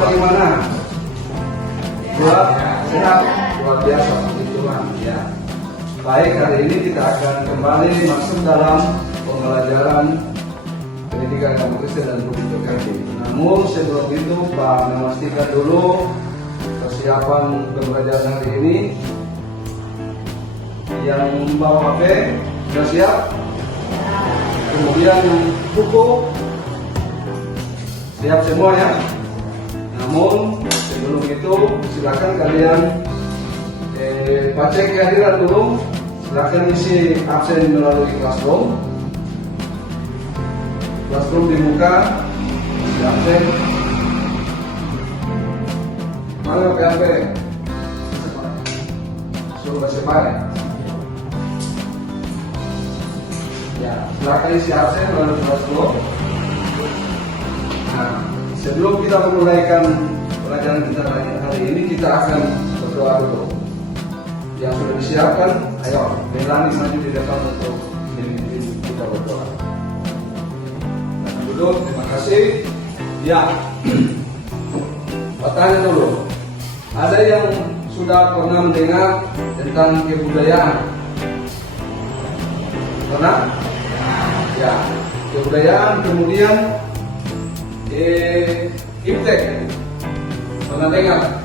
bagaimana? Sehat, luar biasa puji Tuhan ya. Baik, hari ini kita akan kembali masuk dalam pembelajaran pendidikan agama Kristen dan Budi Pekerti. Namun sebelum itu Pak memastikan dulu persiapan pembelajaran hari ini. Yang membawa HP sudah siap? Kemudian buku siap semua ya. Namun sebelum itu silakan kalian cek kehadiran dulu. Silakan isi absen melalui Classroom. Classroom dibuka, isi absen. Mana PHP? Suruh sepakat. Ya, silakan isi absen melalui Classroom. Nah, sebelum kita memulaikan pelajaran kita hari ini, kita akan berdoa dulu. Yang sudah disiapkan, ayo Melani maju di depan untuk kita berdoa. Nah, dulu, terima kasih. Ya, bertanya dulu. Ada yang sudah pernah mendengar tentang kebudayaan? Pernah? Ya, kebudayaan, kemudian Iptek. Pernah dengar?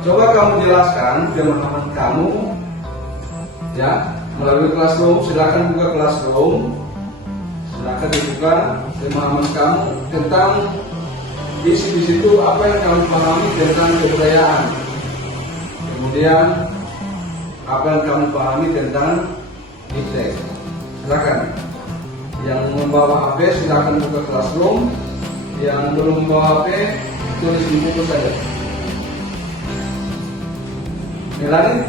Coba kamu jelaskan pemahaman kamu ya melalui Classroom. Silakan buka Classroom. Silakan dibuka pemahaman kamu tentang isi di situ apa yang kamu pahami tentang kebudayaan. Kemudian apa yang kamu pahami tentang Iptek. Silakan. Yang membawa HP silakan buka Classroom. Yang belum membawa HP tulis di buku saja. Melani?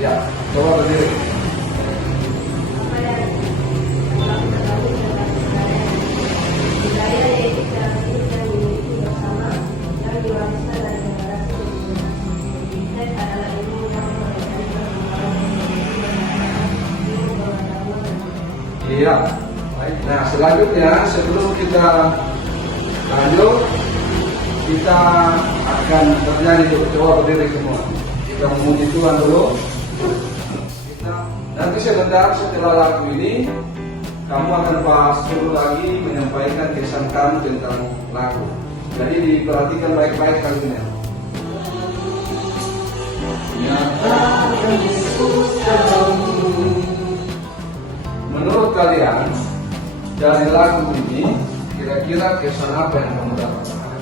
Ya, coba berdiri. Iya. Nah, selanjutnya sebelum kita lanjut, kita akan bernyanyi dulu. Coba berdiri semua. Kita memuji Tuhan dulu. Nanti sebentar setelah lagu ini, kamu akan suruh lagi menyampaikan kesan kamu tentang lagu. Jadi diperhatikan baik-baik kalinya. Menurut kalian, dari lagu ini, kira-kira kesan apa yang kamu dapatkan?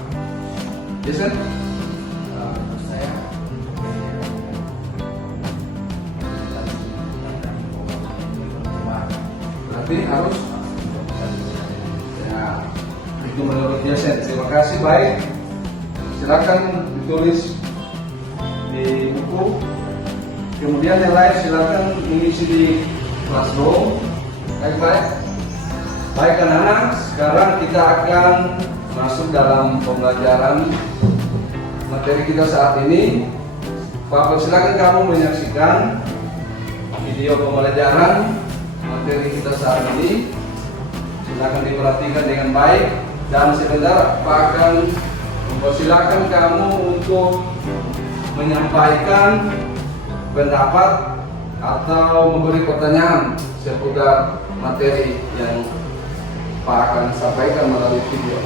Jason? Berarti harus ya, itu menurut Jason. Terima kasih, baik. Silakan ditulis di buku. Kemudian yang lain silakan mengisi di Classroom. Baik-baik. Baik anak-anak, sekarang kita akan masuk dalam pembelajaran materi kita saat ini. Bapak silakan kamu menyaksikan video pembelajaran materi kita saat ini. Silakan diperhatikan dengan baik dan sebentar Pak akan mempersilakan kamu untuk menyampaikan pendapat atau memberi pertanyaan seputar materi yang Pak akan sampaikan melalui video.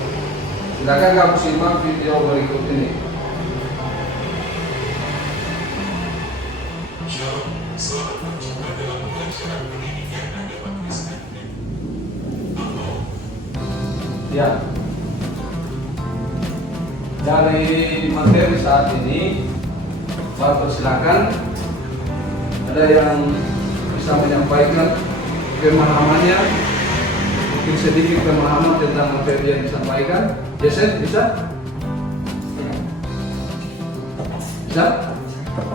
Silakan kamu simak video berikut ini. Selamat berjumpa dalam pelajaran pendidikan agama Kristen. Ya, dari materi saat ini, Pak silakan. Ada yang bisa menyampaikan pemahamannya, mungkin sedikit pemahaman tentang materi yang disampaikan. Jason, bisa? Bisa?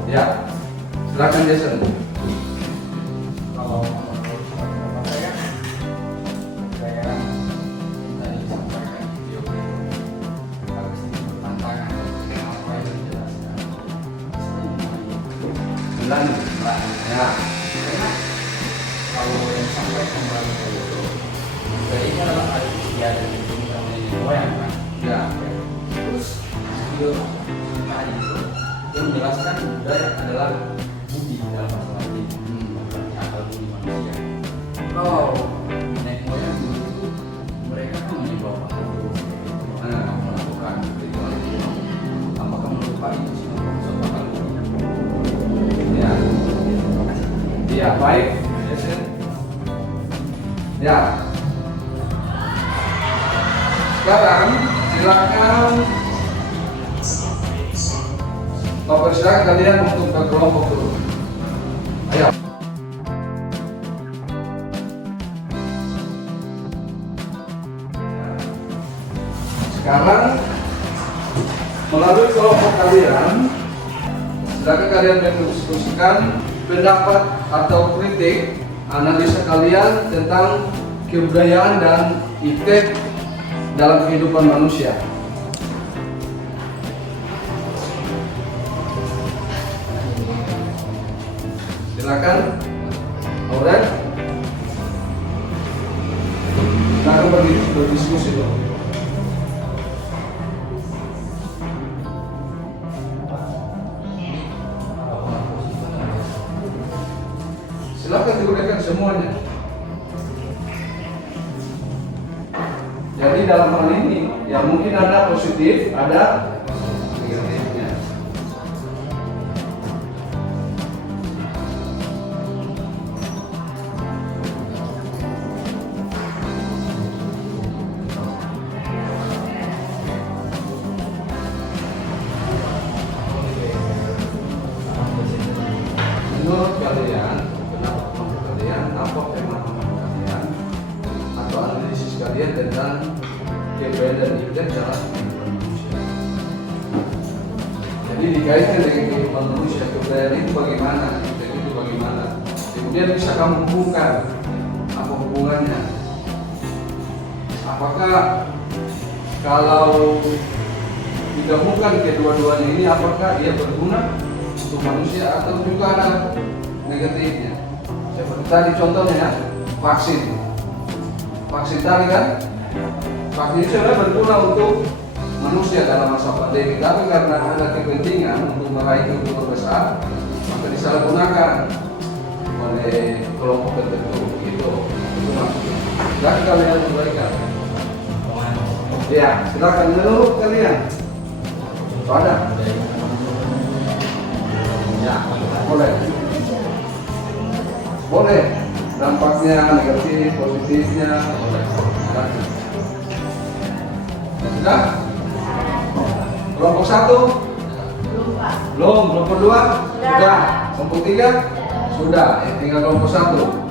Ya. Silakan Jason. Kalau menurut pendapat saya tadi disampaikan video harus bertentangan dengan apa yang dijelaskan. Ya. Karena kalau yang sampai kembali ke itu, ini adalah ada istiadat yang nenek moyang kan. Ya. Terus video tadi itu dia menjelaskan budaya adalah budi dalam masalah ini, berarti akal budi manusia. Kalau nenek moyang dulu itu mereka kan menyembah makhluk, melakukan ritual itu, apakah melupai itu sih suatu akal budi? Ya. Ya, baik. Ya. Sekarang silakan Bapak silakan kalian untuk berkelompok dulu. Ayo. Sekarang melalui kelompok kalian, silakan kalian mendiskusikan pendapat atau kritik analisa kalian tentang kebudayaan dan etiket dalam kehidupan manusia. Silakan, Aurel. Silakan berdiskusi dulu. Silakan digunakan semuanya. Jadi dalam hal ini, ya mungkin ada positif, ada negatifnya. Menurut kalian, pendapat kalian, apa pemahaman kalian atau analisis kalian tentang kebudayaan dan etiket dalam kehidupan manusia? Jadi dikaitkan dengan kehidupan manusia, kebudayaan itu bagaimana, etiket itu bagaimana? Kemudian bisa kamu hubungkan apa hubungannya? Apakah kalau digabungkan kedua-duanya ini, apakah ia berguna untuk manusia atau juga ada negatifnya? Seperti tadi contohnya vaksin. Vaksin tadi kan, vaksin sebenarnya berguna untuk manusia dalam masa pandemi, tapi karena ada kepentingan untuk meraih keuntungan besar, maka disalahgunakan oleh kelompok tertentu. Itu maksudnya. Dan kalian kebaikan. Ya, silakan menurut kalian. Ada? Ya, Boleh. Boleh. Dampaknya negatif, positifnya. Sudah? Kelompok 1? Belum. Kelompok 2? Sudah. Kelompok 3? Sudah. Tinggal kelompok 1.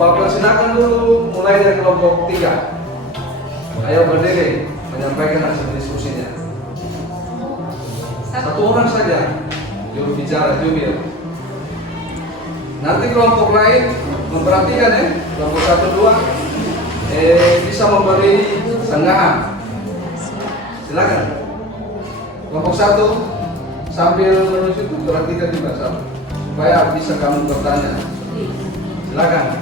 Bapak silakan dulu mulai dari kelompok 3. Ayo berdiri menyampaikan hasil diskusinya. Satu orang saja juru bicara, jubir. Nanti kelompok lain memperhatikan ya. Kelompok 1, 2 bisa memberi sanggahan. Silakan. Kelompok 1 sambil itu perhatikan juga supaya bisa kamu bertanya. Silakan.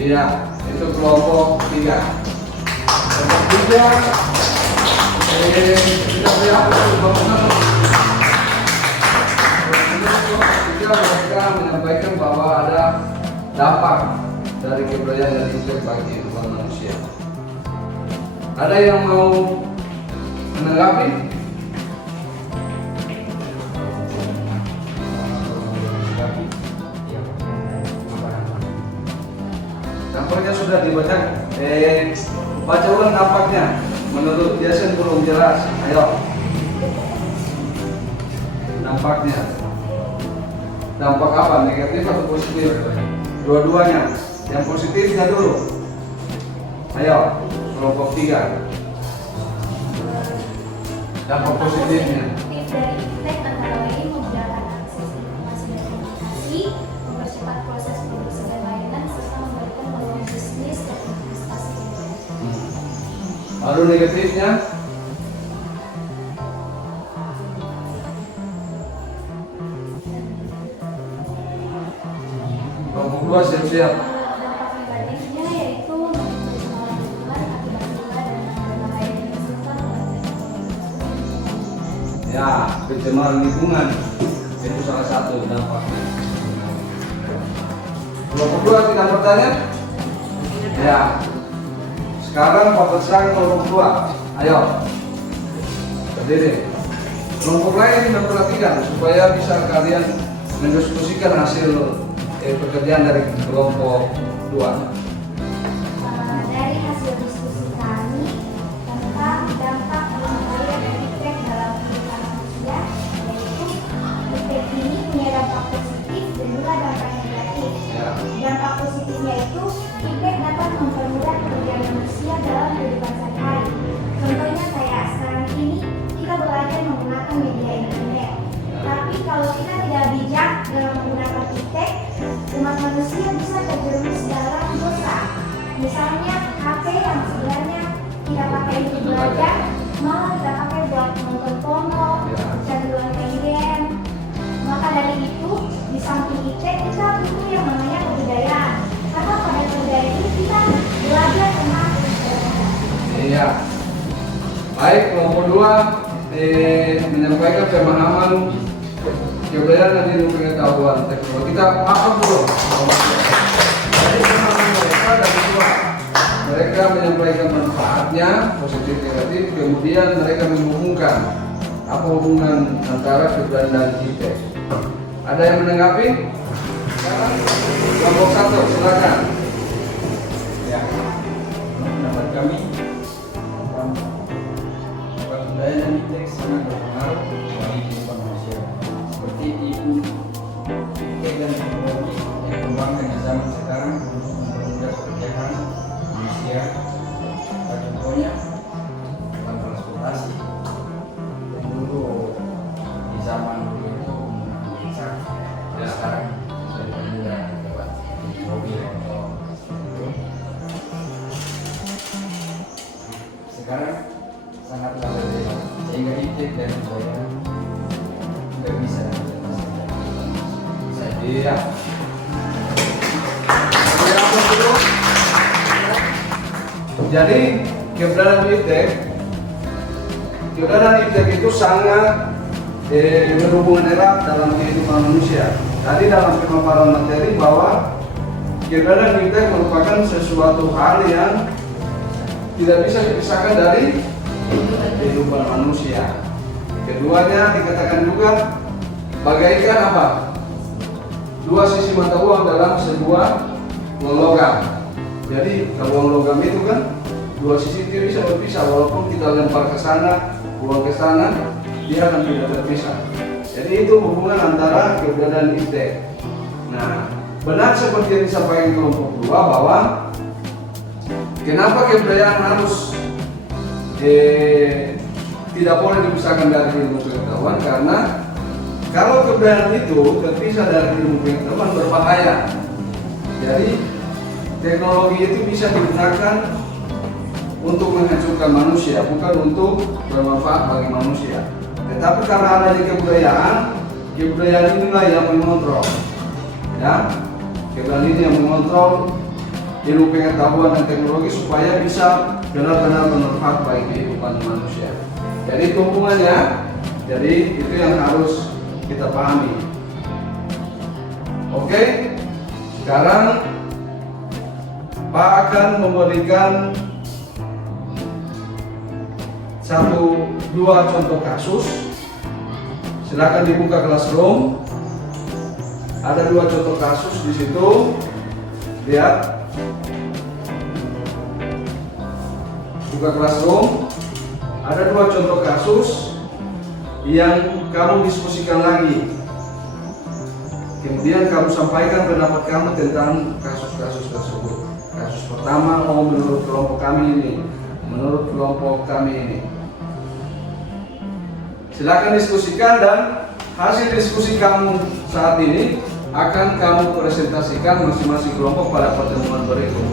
Iya, itu kelompok 3. Kelompok 3 Tidak apa ketika mereka menyampaikan bahwa ada dampak dari kebudayaan dan Iptek bagi kehidupan manusia. Ada yang mau menanggapi? Dampaknya sudah dibaca. Baca ulang dampaknya. Menurut Jason belum jelas. Ayo. Dampaknya. Dampak apa? Negatif atau positif? Dua-duanya. Yang positifnya dulu. Ayo, kelompok 3. Dampak positifnya. Positif dari Iptek antara lain memudahkan akses informasi dan komunikasi, mempercepat proses produksi dan layanan, serta memberikan peluang bisnis dan investasi. Lalu negatifnya? Kelompok 2 siap-siap. Dampak negatifnya yaitu pencemaran lingkungan akibat limbah dan berbahaya yang serta Ya, pencemaran lingkungan itu salah satu dampaknya. Kelompok 2 tidak bertanya? Ya. Sekarang pesan kelompok 2. Ayo. Berdiri. Kelompok lain memperhatikan supaya bisa kalian mendiskusikan hasil pekerjaan dari kelompok 2. Dari hasil diskusi kami tentang dampak berbahaya dari Iptek dalam kehidupan manusia, yaitu Iptek ini punya dampak positif dan juga dampak negatif. Ya. Dampak positifnya itu Iptek dapat mempermudah pekerjaan manusia dalam kehidupan sehari-hari. Contohnya kayak sekarang ini kita belajar menggunakan media internet. Tapi kalau kita tidak bijak dalam menggunakan Iptek, umat manusia bisa terjerumus dalam dosa. Misalnya HP yang sebenarnya kita pakai untuk belajar, malah kita pakai buat nonton porno, kecanduan main game. Maka dari itu, di samping Iptek kita butuh yang namanya kebudayaan. Karena pada kebudayaan ini kita belajar tentang kebudayaan. Iya. Baik, kelompok 2 menyampaikan pemahaman kebudayaan dan ilmu pengetahuan teknologi. Kita apa dulu? Jadi pemahaman mereka dari 2. Mereka menyampaikan manfaatnya, positif negatif, kemudian mereka menghubungkan apa hubungan antara kebudayaan dan Iptek. Ada yang menanggapi? Sekarang kelompok 1, silakan. Ya, pendapat kami budaya dan Iptek sangat berpengaruh bagi kehidupan manusia. Seperti itu, Iptek dan teknologi yang berkembang dengan zaman sekarang untuk mempermudah pekerjaan manusia. Contohnya dalam transportasi. Yang dulu di zaman dulu itu menggunakan becak, dan sekarang sudah dipermudah lewat mobil atau itu. Sekarang sangatlah berbeda, sehingga Iptek dan budaya tidak bisa dilepaskan. Iya. Jadi keberadaan Iptek itu sangat berhubungan erat dalam kehidupan manusia. Tadi dalam pemaparan materi bahwa keberadaan Iptek merupakan sesuatu hal yang tidak bisa dipisahkan dari kehidupan manusia. Keduanya dikatakan juga bagaikan apa? Dua sisi mata uang dalam sebuah uang logam. Jadi kalau uang logam itu kan dua sisi tidak bisa berpisah, walaupun kita lempar ke sana, uang ke sana, dia akan tidak terpisah. Jadi itu hubungan antara keberadaan Iptek. Nah, benar seperti yang disampaikan kelompok 2 bahwa kenapa kebudayaan harus tidak boleh dipisahkan dari ilmu pengetahuan, karena kalau kebudayaan itu terpisah dari ilmu pengetahuan berbahaya. Jadi teknologi itu bisa digunakan untuk menghancurkan manusia, bukan untuk bermanfaat bagi manusia. Tetapi karena adanya kebudayaan inilah yang mengontrol, ya, kebudayaan ini yang mengontrol ilmu pengetahuan dan teknologi supaya bisa benar-benar bermanfaat bagi kehidupan manusia. Jadi itu hubungannya. Jadi itu yang harus kita pahami. Oke, sekarang Pak akan memberikan 1-2 contoh kasus. Silakan dibuka Classroom. Ada 2 contoh kasus di situ. Lihat. Buka Classroom. Ada 2 contoh kasus yang kamu diskusikan lagi. Kemudian kamu sampaikan pendapat kamu tentang kasus-kasus tersebut. Kasus pertama, menurut kelompok kami ini, menurut kelompok kami ini. Silakan diskusikan dan hasil diskusi kamu saat ini akan kamu presentasikan masing-masing kelompok pada pertemuan berikut.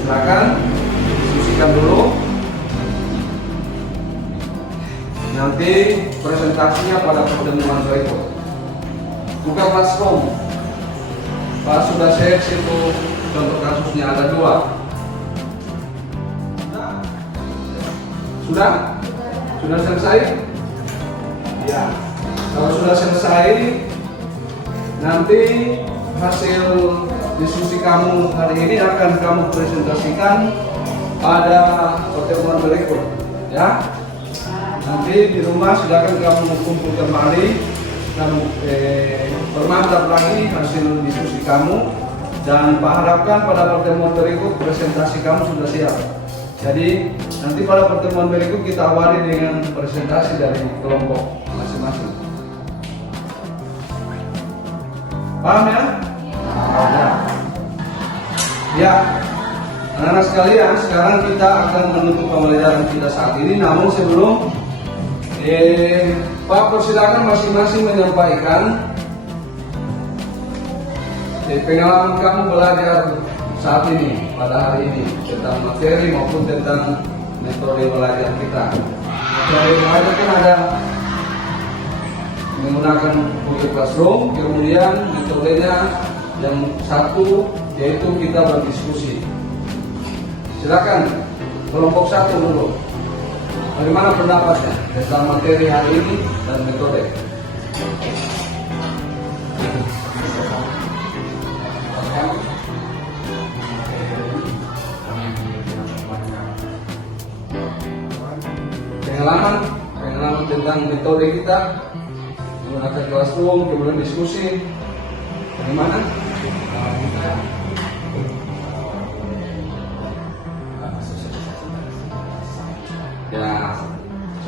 Silakan diskusikan dulu. Nanti presentasinya pada pertemuan berikut. Buka Classroom. Pak sudah share situ contoh kasusnya ada 2. Sudah selesai? Ya. Kalau sudah selesai, nanti hasil diskusi kamu hari ini akan kamu presentasikan pada pertemuan berikut. Ya. Nanti di rumah silakan kamu kumpul kembali, kamu bermantap lagi hasil diskusi kamu, dan Pak harapkan pada pertemuan berikut presentasi kamu sudah siap. Jadi nanti pada pertemuan berikut kita awali dengan presentasi dari kelompok masing-masing. Paham ya? Ya. Ya. Anak-anak sekalian, sekarang kita akan menutup pembelajaran kita saat ini. Namun sebelum Pak persilakan masing-masing menyampaikan pengalaman kamu belajar saat ini, pada hari ini, tentang materi maupun tentang metode belajar kita. Metode belajar kan ada menggunakan Google Classroom, kemudian metodenya yang satu yaitu kita berdiskusi. Silakan kelompok 1 dulu. Bagaimana pendapatnya tentang materi hari ini dan metode? Pengalaman tentang metode kita menggunakan Classroom, kemudian diskusi. Bagaimana? Ya,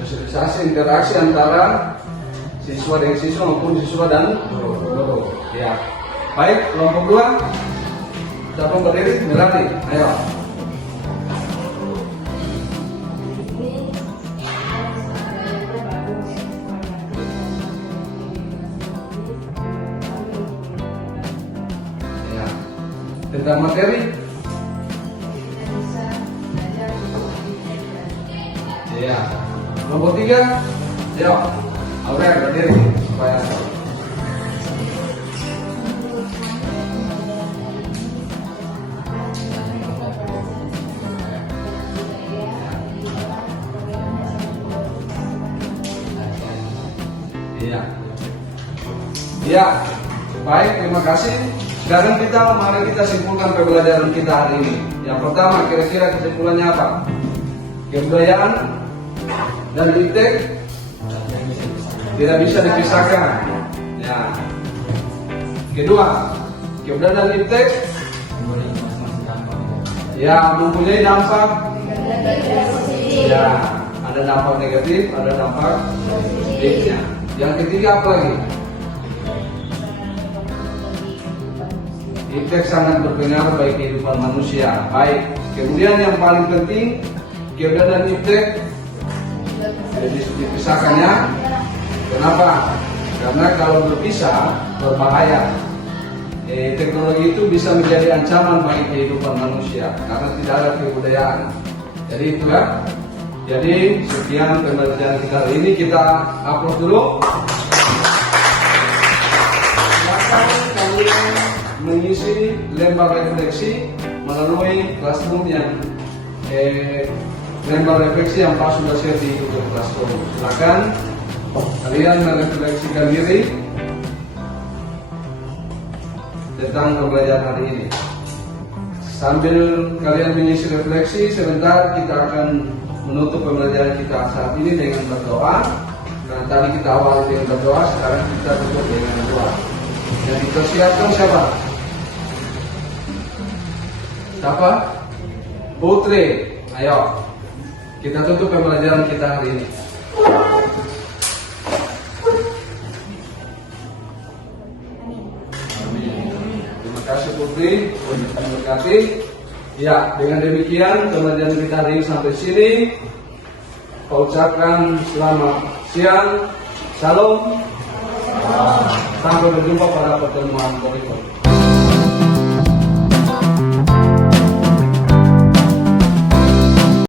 sosialisasi interaksi antara siswa dengan siswa maupun siswa dan guru. Ya, baik. Kelompok 2, siapa yang berdiri? Melati, ayo. Ya, tentang materi. Ya, kelompok 3, yuk, Aurel berdiri supaya iya. Ya, baik, terima kasih. Sekarang mari kita simpulkan pembelajaran kita hari ini. Yang pertama, kira-kira kesimpulannya apa? Kebudayaan dan iptek tidak bisa dipisahkan. Ya. Kedua, kebudayaan dan iptek ya mempunyai dampak. Ya, ada dampak negatif, ada dampak positifnya. Yang ketiga apa lagi? Iptek sangat berpengaruh bagi kehidupan manusia. Baik. Kemudian yang paling penting, kebudayaan dan iptek dipisahkannya. Kenapa? Karena kalau berpisah berbahaya. Teknologi itu bisa menjadi ancaman bagi kehidupan manusia karena tidak ada kebudayaan. Jadi itu ya. Jadi sekian pembelajaran kita hari ini, kita upload dulu. Silakan kalian mengisi lembar refleksi melalui Classroom yang lembar refleksi yang Pak sudah share di Google Classroom. Silakan kalian merefleksikan diri tentang pembelajaran hari ini. Sambil kalian mengisi refleksi, sebentar kita akan menutup pembelajaran kita saat ini dengan berdoa. Karena tadi kita awali dengan berdoa, sekarang kita tutup dengan doa. Yang dipersiapkan siapa? Siapa? Putri. Ayo, kita tutup pembelajaran kita hari ini. Terima kasih Putri, terima kasih. Ya, dengan demikian pembelajaran kita hari ini sampai sini. Kau ucapkan selamat siang, salam. Sampai berjumpa pada pertemuan berikutnya.